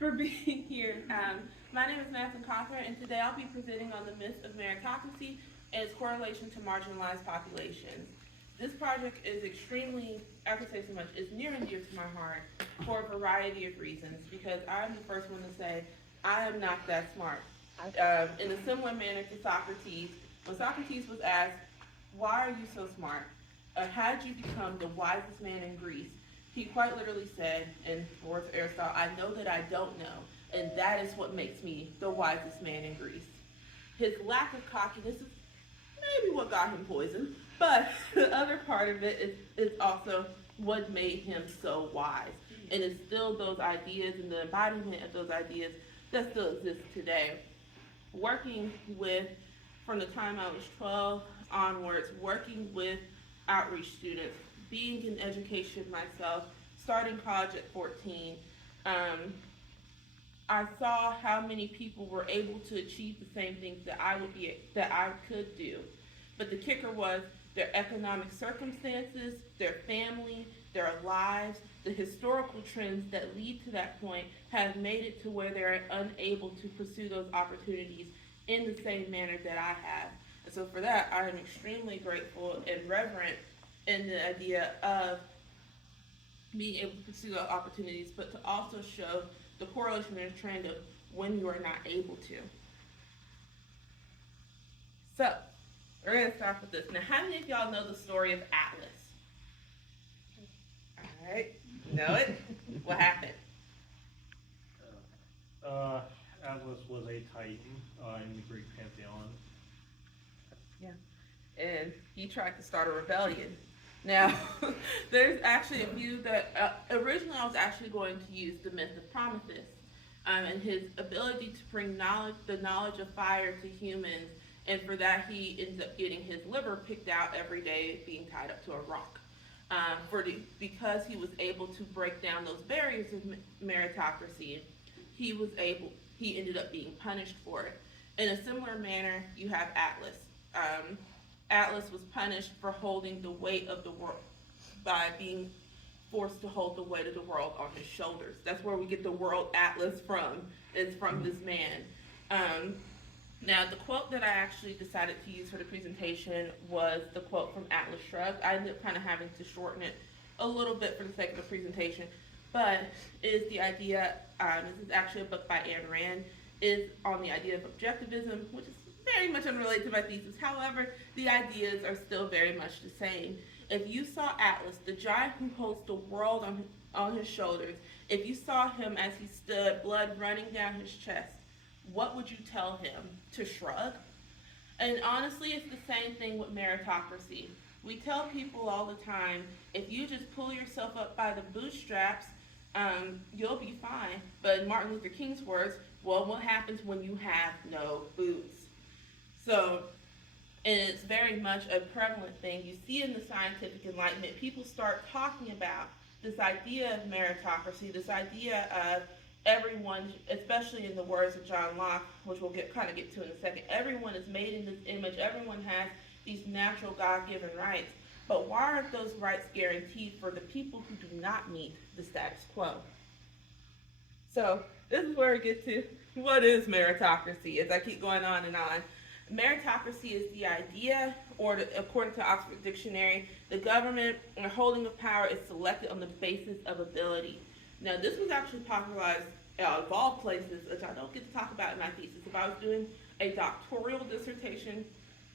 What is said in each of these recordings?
for being here. My name is Madison Cawthorn, and today I'll be presenting on the myth of meritocracy and its correlation to marginalized populations. This project is extremely, I could say so much, it's near and dear to my heart for a variety of reasons, because I'm the first one to say, I am not that smart. In a similar manner to Socrates, when Socrates was asked, why are you so smart? How did you become the wisest man in Greece? He quite literally said, in the words of Aristotle, I know that I don't know, and that is what makes me the wisest man in Greece. His lack of cockiness is maybe what got him poisoned, but the other part of it is also what made him so wise. And it's still those ideas and the embodiment of those ideas that still exist today. Working with, from the time I was 12 onwards, working with outreach students, being in education myself, starting college at 14, I saw how many people were able to achieve the same things that I could do. But the kicker was their economic circumstances, their family, their lives, the historical trends that lead to that point have made it to where they're unable to pursue those opportunities in the same manner that I have. And so for that, I am extremely grateful and reverent in the idea of being able to pursue those opportunities, but to also show the correlation and trend of when you are not able to. So, we're going to start with this. Now, how many of y'all know the story of Atlas? All right, know it? What happened? Atlas was a titan in the Greek pantheon. Yeah, and he tried to start a rebellion. Now, there's actually a view that originally I was actually going to use the myth of Prometheus and his ability to bring the knowledge of fire to humans, and for that he ends up getting his liver picked out every day, being tied up to a rock. Because he was able to break down those barriers of meritocracy, he ended up being punished for it. In a similar manner, you have Atlas. Atlas was punished for holding the weight of the world by being forced to hold the weight of the world on his shoulders. That's where we get the world Atlas from. It's from this man. Now, the quote that I actually decided to use for the presentation was the quote from Atlas Shrugged. I ended up kind of having to shorten it a little bit for the sake of the presentation, but is the idea, this is actually a book by Ayn Rand, is on the idea of objectivism, which is very much unrelated to my thesis. However, the ideas are still very much the same. If you saw Atlas, the giant who holds the world on his shoulders, if you saw him as he stood, blood running down his chest, what would you tell him? To shrug? And honestly, it's the same thing with meritocracy. We tell people all the time, if you just pull yourself up by the bootstraps, you'll be fine. But in Martin Luther King's words, well, what happens when you have no boots? So, and it's very much a prevalent thing. You see in the scientific enlightenment, people start talking about this idea of meritocracy, this idea of everyone, especially in the words of John Locke, which we'll get to in a second, everyone is made in this image, everyone has these natural God-given rights, but why aren't those rights guaranteed for the people who do not meet the status quo? So this is where we get to what is meritocracy, as I keep going on and on. Meritocracy is the idea, or according to Oxford Dictionary, the government or holding of power is selected on the basis of ability. Now, this was actually popularized of all places, which I don't get to talk about in my thesis. If I was doing a doctoral dissertation,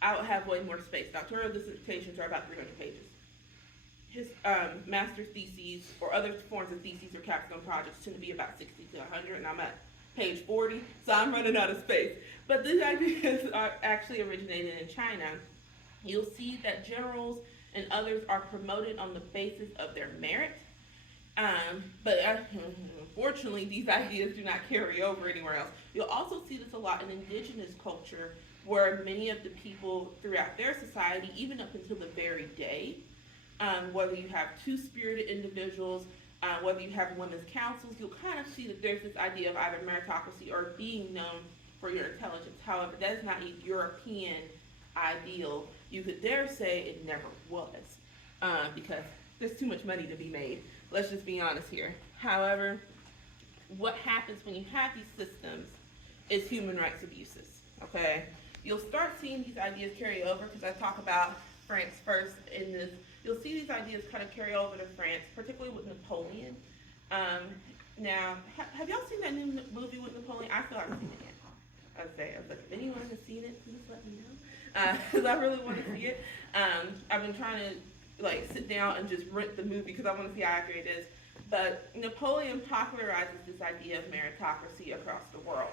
I would have way more space. Doctoral dissertations are about 300 pages. His master's theses or other forms of theses or capstone projects tend to be about 60 to 100, and I'm at page 40, so I'm running out of space. But these ideas are actually originated in China. You'll see that generals and others are promoted on the basis of their merit. But unfortunately, these ideas do not carry over anywhere else. You'll also see this a lot in indigenous culture, where many of the people throughout their society, even up until the very day, whether you have two-spirited individuals, whether you have women's councils, you'll kind of see that there's this idea of either meritocracy or being known for your intelligence. However, that is not a European ideal. You could dare say it never was, because there's too much money to be made. Let's just be honest here. However, what happens when you have these systems is human rights abuses, okay? You'll start seeing these ideas carry over, because I talk about France first in this. You'll see these ideas kind of carry over to France, particularly with Napoleon. Now, have y'all seen that new movie with Napoleon? I still haven't seen it yet. I was like, if anyone has seen it, please let me know, because I really want to see it. I've been trying to like sit down and just rent the movie because I want to see how accurate it is. But Napoleon popularizes this idea of meritocracy across the world.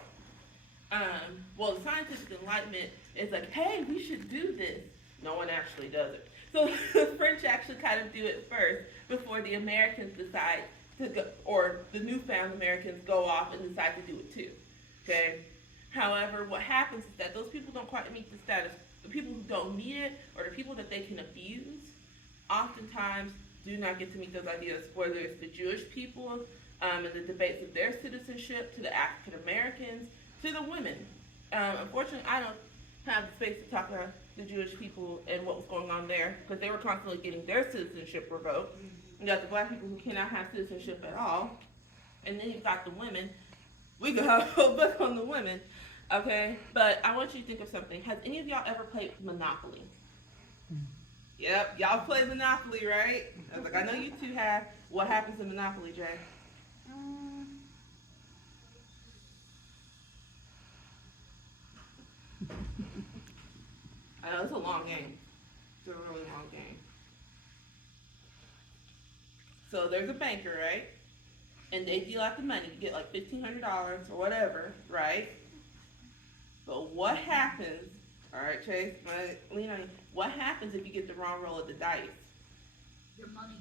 Well, the scientific enlightenment is like, hey, we should do this. No one actually does it. So the French actually kind of do it first before the Americans decide to go, or the newfound Americans go off and decide to do it too. Okay. However, what happens is that those people don't quite meet the status. The people who don't meet it, or the people that they can abuse, oftentimes do not get to meet those ideas, whether it's the Jewish people and the debates of their citizenship, to the African Americans, to the women. Unfortunately, I don't have the space to talk about the Jewish people and what was going on there, because they were constantly getting their citizenship revoked. You got the black people who cannot have citizenship at all, and then you've got the women. We could have a whole book on the women, okay? But I want you to think of something. Has any of y'all ever played Monopoly? Yep, y'all play Monopoly, right? I was like, I know you two have. What happens in Monopoly, Jay? I know it's a long game. It's a really long game. So there's a banker, right? And they deal out the money. You get like $1,500 or whatever, right? But what happens? All right, Chase, lean on you. What happens if you get the wrong roll of the dice? Your money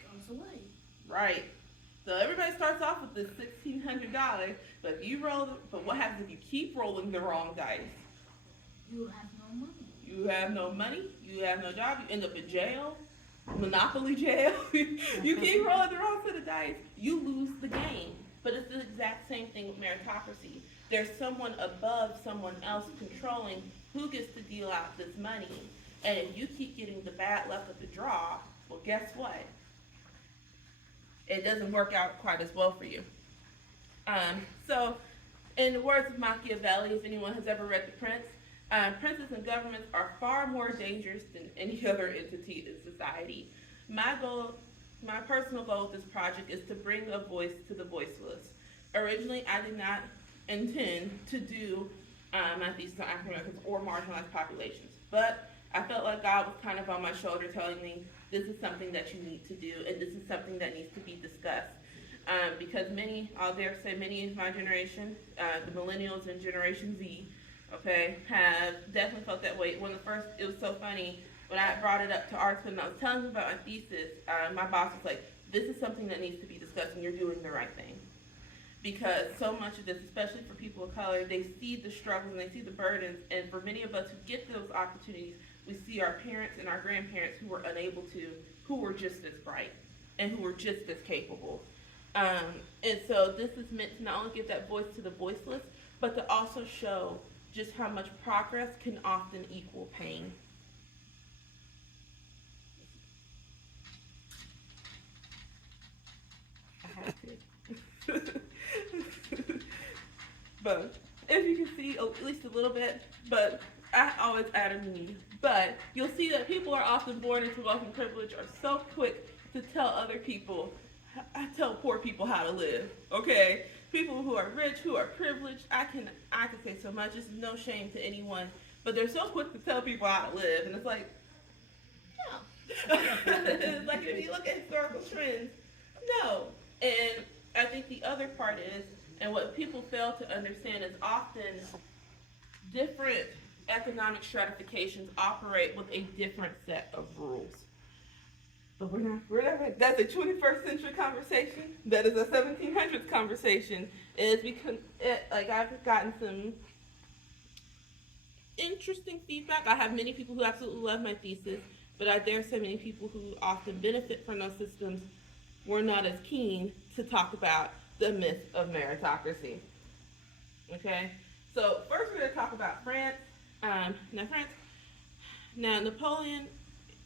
goes away. Right. So everybody starts off with this $1,600, but but what happens if you keep rolling the wrong dice? You have no money. You have no money. You have no job. You end up in jail, Monopoly jail. You keep rolling the wrong set of dice. You lose the game. But it's the exact same thing with meritocracy. There's someone above someone else controlling who gets to deal out this money. And if you keep getting the bad luck of the draw, well, guess what? It doesn't work out quite as well for you. So, in the words of Machiavelli, if anyone has ever read The Prince, princes and governments are far more dangerous than any other entity in society. My personal goal with this project is to bring a voice to the voiceless. Originally, I did not intend to do my thesis on African Americans or marginalized populations, but I felt like God was kind of on my shoulder telling me, this is something that you need to do, and this is something that needs to be discussed. Because many, I'll dare say many in my generation, the millennials and Generation Z, okay, have definitely felt that way. When it was so funny, when I brought it up to Arts and I was telling them about my thesis, my boss was like, this is something that needs to be discussed and you're doing the right thing. Because so much of this, especially for people of color, they see the struggles and they see the burdens, and for many of us who get those opportunities, we see our parents and our grandparents who were unable to, who were just as bright and who were just as capable. And so this is meant to not only give that voice to the voiceless, but to also show just how much progress can often equal pain. I have to. But if you can see at least a little bit, but I always add a mean. But you'll see that people are often born into wealth and privilege are so quick to tell other people, I tell poor people how to live, okay? People who are rich, who are privileged, I can say so much. It's no shame to anyone, but they're so quick to tell people how to live, and it's like, no. It's like if you look at historical trends, no. And I think the other part is, and what people fail to understand is often different economic stratifications operate with a different set of rules. But we're not, that's a 21st century conversation. That is a 1700s conversation. I've gotten some interesting feedback. I have many people who absolutely love my thesis, but I dare say many people who often benefit from those systems were not as keen to talk about the myth of meritocracy. Okay? So first we're going to talk about France. Now Napoleon,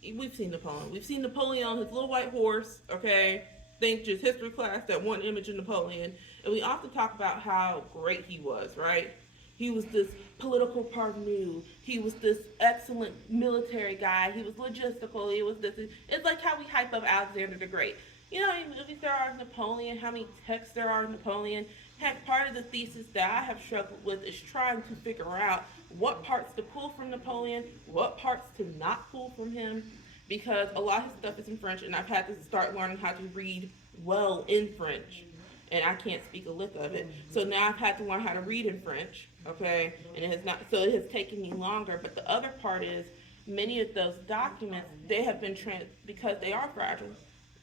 we've seen Napoleon. We've seen Napoleon on his little white horse, okay? Think just history class, that one image of Napoleon. And we often talk about how great he was, right? He was this political parvenu. He was this excellent military guy. He was logistical. He was this. It's like how we hype up Alexander the Great. You know how many movies there are of Napoleon, how many texts there are of Napoleon. Heck, part of the thesis that I have struggled with is trying to figure out what parts to pull from Napoleon, what parts to not pull from him, because a lot of his stuff is in French, and I've had to start learning how to read well in French, and I can't speak a lick of it. So now I've had to learn how to read in French, okay? And it has not, so it has taken me longer. But the other part is many of those documents, they have been because they are fragile,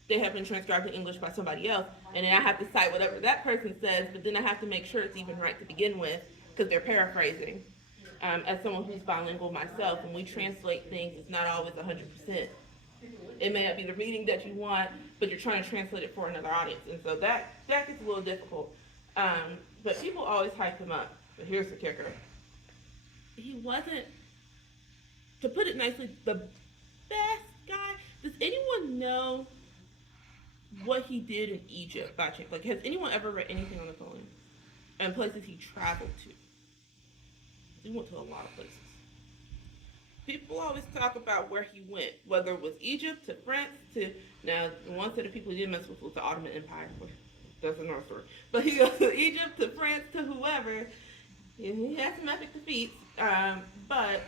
they have been transcribed in English by somebody else, and then I have to cite whatever that person says, but then I have to make sure it's even right to begin with, because they're paraphrasing. As someone who's bilingual myself, when we translate things, it's not always 100%. It may not be the reading that you want, but you're trying to translate it for another audience, and so that gets a little difficult. But people always hype him up. But here's the kicker: he wasn't, to put it nicely, the best guy. Does anyone know what he did in Egypt by chance? Like, has anyone ever read anything on Napoleon and places he traveled to? He went to a lot of places. People always talk about where he went, whether it was Egypt to France to, now the one set of people he did mess with was the Ottoman Empire. That's another story. But he goes to Egypt, to France, to whoever. And he had some epic defeats. But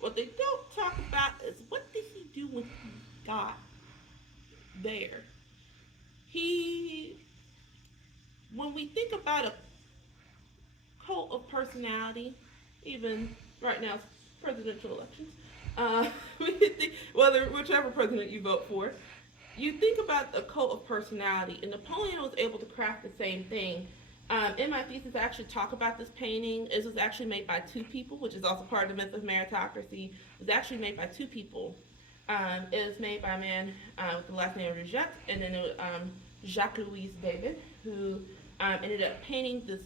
what they don't talk about is what did he do when he got there. When we think about a cult of personality, even right now, presidential elections, we think, whichever president you vote for, you think about the cult of personality, and Napoleon was able to craft the same thing. In my thesis, I actually talk about this painting. It was actually made by two people, which is also part of the myth of meritocracy. It was actually made by two people. It was made by a man with the last name of Jacques, and then Jacques-Louis David, who ended up painting this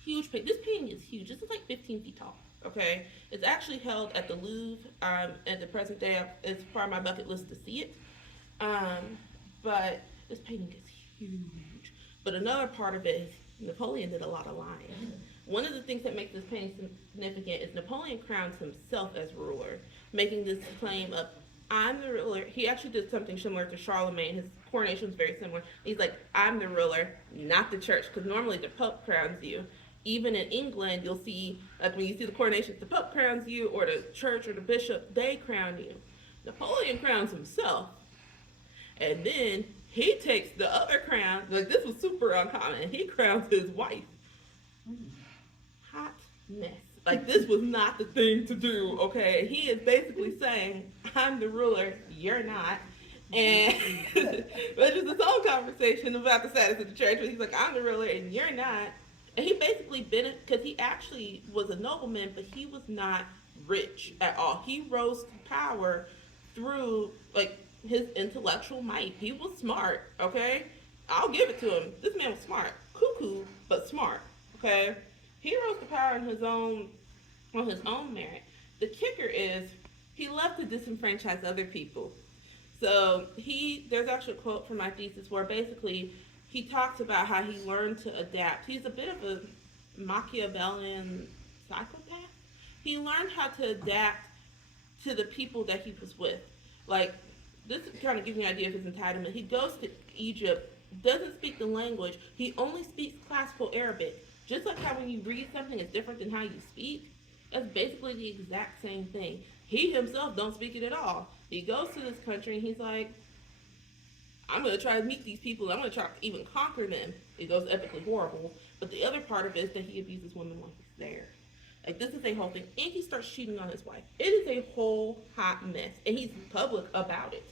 huge painting. This painting is huge. This is like 15 feet tall. Okay, it's actually held at the Louvre at the present day. It's part of my bucket list to see it. But this painting is huge. But another part of it is Napoleon did a lot of lying. One of the things that makes this painting significant is Napoleon crowns himself as ruler, making this claim of, I'm the ruler. He actually did something similar to Charlemagne. His coronation was very similar. He's like, I'm the ruler, not the church, because normally the Pope crowns you. Even in England, you'll see, like when you see the coronation, the Pope crowns you, or the church or the bishop, they crown you. Napoleon crowns himself. And then he takes the other crown, like this was super uncommon, he crowns his wife. Hot mess. Like this was not the thing to do, okay? He is basically saying, I'm the ruler, you're not. And which is his own conversation about the status of the church, but he's like, I'm the ruler and you're not. And he basically because he actually was a nobleman, but he was not rich at all. He rose to power through like his intellectual might. He was smart, okay? I'll give it to him. This man was smart. Cuckoo, but smart, okay? He rose to power on his own merit. The kicker is he loved to disenfranchise other people. So there's actually a quote from my thesis where basically he talks about how he learned to adapt. He's a bit of a Machiavellian psychopath. He learned how to adapt to the people that he was with. Like, this kind of gives me an idea of his entitlement. He goes to Egypt, doesn't speak the language. He only speaks classical Arabic. Just like how when you read something, it's different than how you speak. That's basically the exact same thing. He himself don't speak it at all. He goes to this country and he's like, I'm going to try to meet these people. I'm going to try to even conquer them. It goes epically horrible. But the other part of it is that he abuses women while he's there. Like, this is a whole thing. And he starts cheating on his wife. It is a whole hot mess. And he's public about it.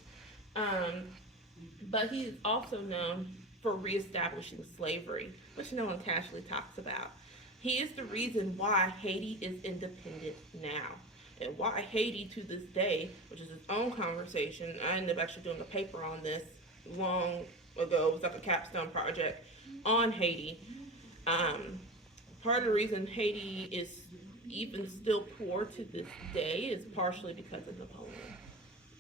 But he is also known for reestablishing slavery, which no one casually talks about. He is the reason why Haiti is independent now. And why Haiti to this day, which is its own conversation. I ended up actually doing a paper on this long ago. It was like a capstone project on Haiti. Part of the reason Haiti is even still poor to this day is partially because of Napoleon.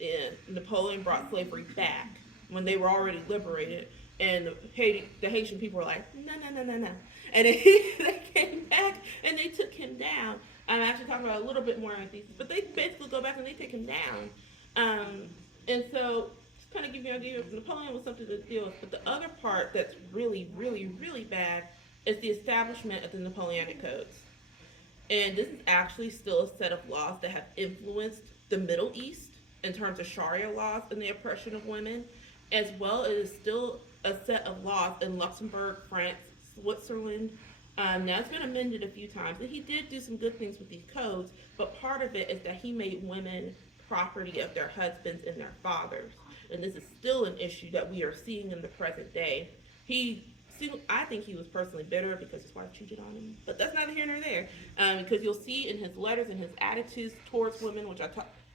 And Napoleon brought slavery back when they were already liberated. And the Haitian people were like, no, no, no, no, no. And then they came back and they took him down. I'm actually talking about a little bit more on thesis, but they basically go back and they take him down. And so, just kind of give you an idea, Napoleon was something to deal with. But the other part that's really, really, really bad is the establishment of the Napoleonic Codes. And this is actually still a set of laws that have influenced the Middle East in terms of Sharia laws and the oppression of women, as well as still a set of laws in Luxembourg, France, Switzerland. Now it's been amended a few times, and he did do some good things with these codes, but part of it is that he made women property of their husbands and their fathers. And this is still an issue that we are seeing in the present day. I think he was personally bitter because his wife cheated on him, but that's neither here nor there. Because you'll see in his letters and his attitudes towards women, which I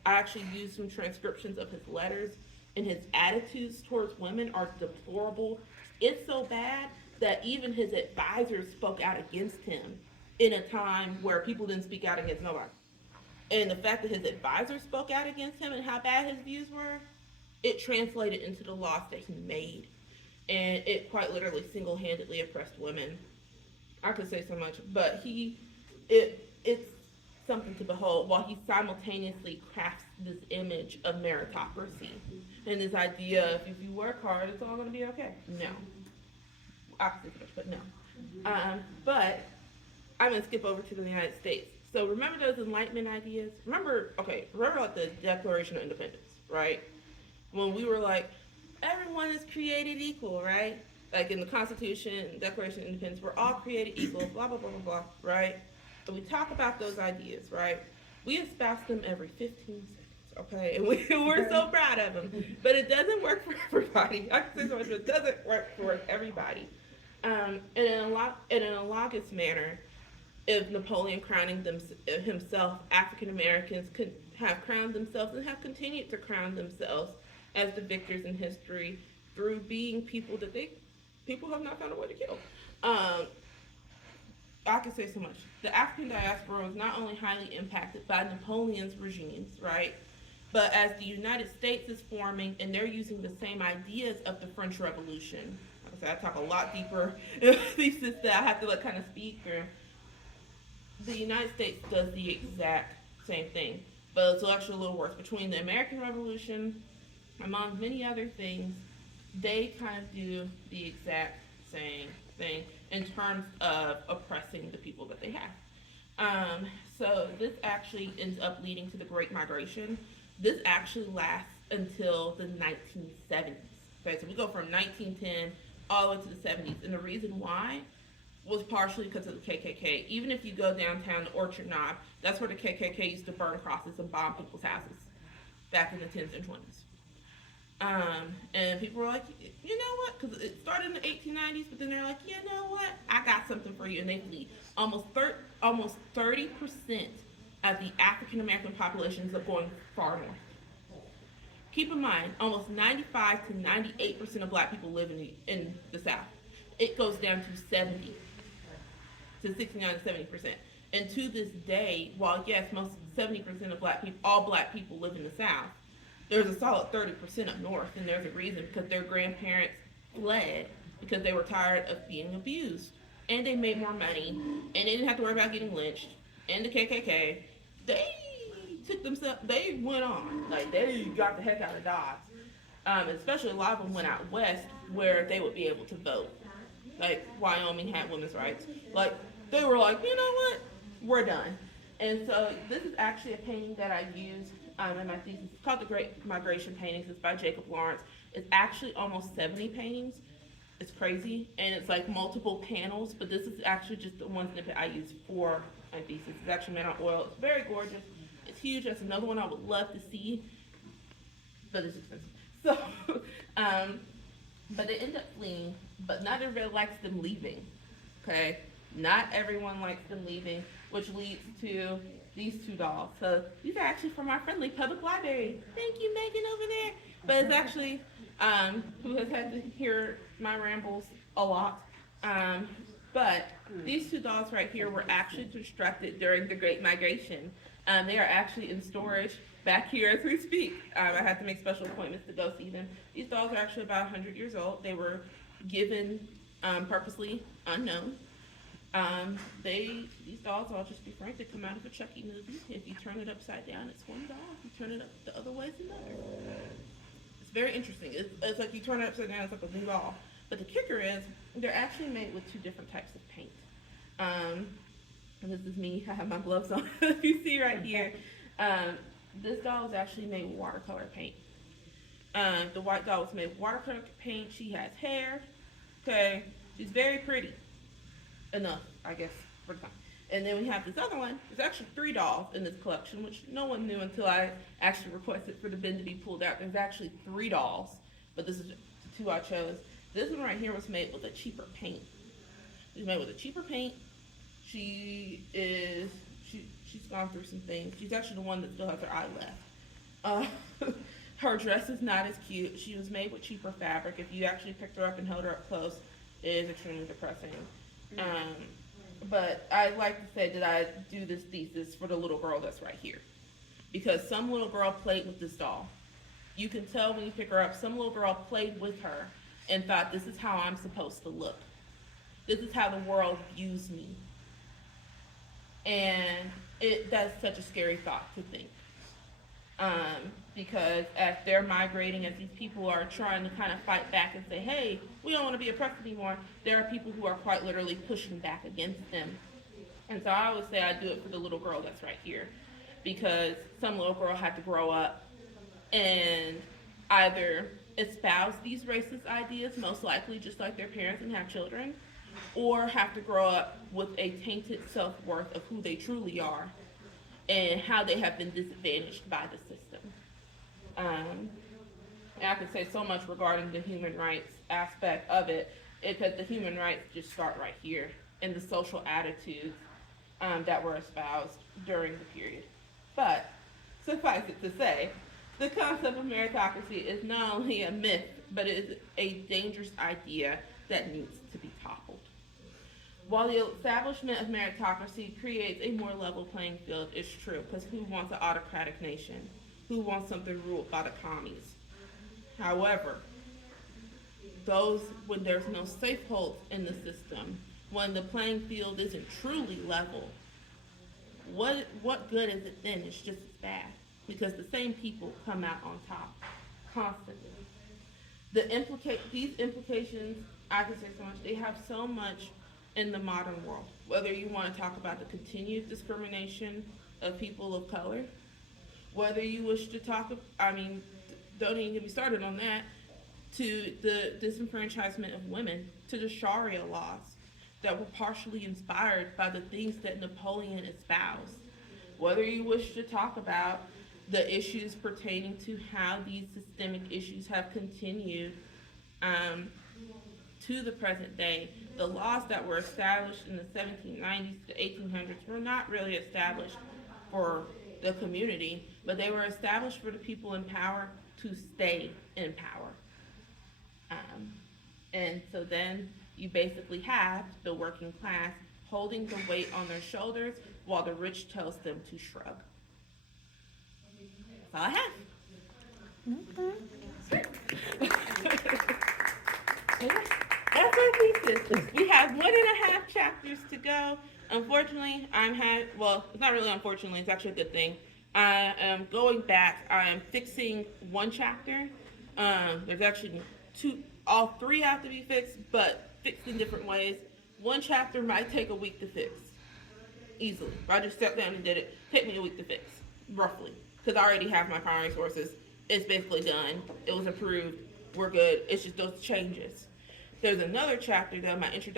actually used some transcriptions of his letters, and his attitudes towards women are deplorable. It's so bad that even his advisors spoke out against him in a time where people didn't speak out against nobody. And the fact that his advisors spoke out against him and how bad his views were, it translated into the laws that he made. And it quite literally single-handedly oppressed women. I could say so much, but it's something to behold while he simultaneously crafts this image of meritocracy and this idea of if you work hard, it's all going to be okay. No. Opposite, but no. But I'm going to skip over to the United States. So remember those Enlightenment ideas? Remember like the Declaration of Independence, right? When we were like, everyone is created equal, right? Like in the Constitution, Declaration of Independence, we're all created equal, blah, blah, blah, blah, blah, right? So we talk about those ideas, right? We espouse them every 15 seconds, okay? And we're so proud of them. But it doesn't work for everybody. I can say so much, but it doesn't work for everybody. In an analogous manner, if Napoleon crowning himself, African Americans could have crowned themselves and have continued to crown themselves as the victors in history through being people that people have not found a way to kill. I can say so much. The African diaspora was not only highly impacted by Napoleon's regimes, right? But as the United States is forming and they're using the same ideas of the French Revolution, like I said, I talk a lot deeper thesis that I have to kind of speak through. The United States does the exact same thing, but it's actually a little worse. Between the American Revolution, among many other things, they kind of do the exact same thing in terms of oppressing the people that they have. So this actually ends up leading to the Great Migration. This actually lasts until the 1970s. Okay, so we go from 1910 all the way to the 70s, and the reason why was partially because of the KKK. Even if you go downtown to Orchard Knob, that's where the KKK used to burn crosses and bomb people's houses back in the 10s and 20s. And people were like, you know what? Because it started in the 1890s, but then they're like, you know what? I got something for you, and they flee. Almost 30% of the African American population ends up going far north. Keep in mind, almost 95 to 98% of black people live in the South. It goes down to 69 to 70%. And to this day, while yes, most 70% of all black people live in the South, there's a solid 30% up north, and there's a reason, because their grandparents fled because they were tired of being abused, and they made more money, and they didn't have to worry about getting lynched. And the KKK, they went on, like they got the heck out of Dodge. Especially a lot of them went out west where they would be able to vote. Like Wyoming had women's rights. Like they were like, you know what, we're done. And so this is actually a painting that I used in my thesis. It's called The Great Migration Paintings. It's by Jacob Lawrence. It's actually almost 70 paintings. It's crazy, and it's like multiple panels, but this is actually just the one snippet I used for my thesis. It's actually made on oil. It's very gorgeous. It's huge. That's another one I would love to see, but it's expensive. So, but they end up fleeing, but not everybody likes them leaving, okay? Not everyone likes them leaving, which leads to these two dolls. So these are actually from our friendly public library. Thank you, Megan, over there. But it's actually, who has had to hear my rambles a lot. But these two dolls right here were actually constructed during the Great Migration. They are actually in storage back here as we speak. I had to make special appointments to go see them. These dolls are actually about 100 years old. They were given purposely unknown. These dolls, I'll just be frank, they come out of a Chucky movie. If you turn it upside down, it's one doll. If you turn it up the other way, it's another. It's very interesting. It's like you turn it upside down, it's like a new doll. But the kicker is, they're actually made with two different types of paint. And this is me, I have my gloves on, you see right here. This doll is actually made with watercolor paint. The white doll was made with watercolor paint. She has hair, okay? She's very pretty. Enough, I guess, for the time. And then we have this other one. There's actually 3 dolls in this collection, which no one knew until I actually requested for the bin to be pulled out. There's actually 3 dolls, but this is the 2 I chose. This one right here was made with a cheaper paint. She's made with a cheaper paint. She's gone through some things. She's actually the one that still has her eye left. Her dress is not as cute. She was made with cheaper fabric. If you actually picked her up and held her up close, it is extremely depressing. But I like to say that I do this thesis for the little girl that's right here. Because some little girl played with this doll. You can tell when you pick her up, some little girl played with her and thought, this is how I'm supposed to look. This is how the world views me. And that's such a scary thought to think. Because as they're migrating, as these people are trying to kind of fight back and say, hey, we don't want to be oppressed anymore, there are people who are quite literally pushing back against them. And so I always say I do it for the little girl that's right here. Because some little girl had to grow up and either espouse these racist ideas, most likely just like their parents and have children, or have to grow up with a tainted self-worth of who they truly are and how they have been disadvantaged by the system. And I could say so much regarding the human rights aspect of it, because the human rights just start right here in the social attitudes that were espoused during the period. But suffice it to say, the concept of meritocracy is not only a myth, but it is a dangerous idea that needs to be toppled. While the establishment of meritocracy creates a more level playing field, it's true, because who wants an autocratic nation? Who wants something ruled by the commies? However, when there's no safe holds in the system, when the playing field isn't truly level, what good is it then? It's just as bad, because the same people come out on top constantly. These implications, I can say so much, they have so much in the modern world. Whether you want to talk about the continued discrimination of people of color, whether you wish to talk, don't even get me started on that, to the disenfranchisement of women, to the Sharia laws that were partially inspired by the things that Napoleon espoused. Whether you wish to talk about the issues pertaining to how these systemic issues have continued to the present day. The laws that were established in the 1790s to 1800s were not really established for the community, but they were established for the people in power to stay in power. And so then you basically have the working class holding the weight on their shoulders while the rich tells them to shrug. That's all I have. That's our thesis. We have 1.5 chapters to go. Unfortunately, it's not really unfortunately, it's actually a good thing. I am going back, I am fixing 1 chapter. There's actually 2, all 3 have to be fixed, but fixed in different ways. 1 chapter might take a week to fix, easily. If I just sat down and did it, take me a week to fix, roughly. Because I already have my primary sources. It's basically done. It was approved. We're good. It's just those changes. There's another chapter though, my introduction.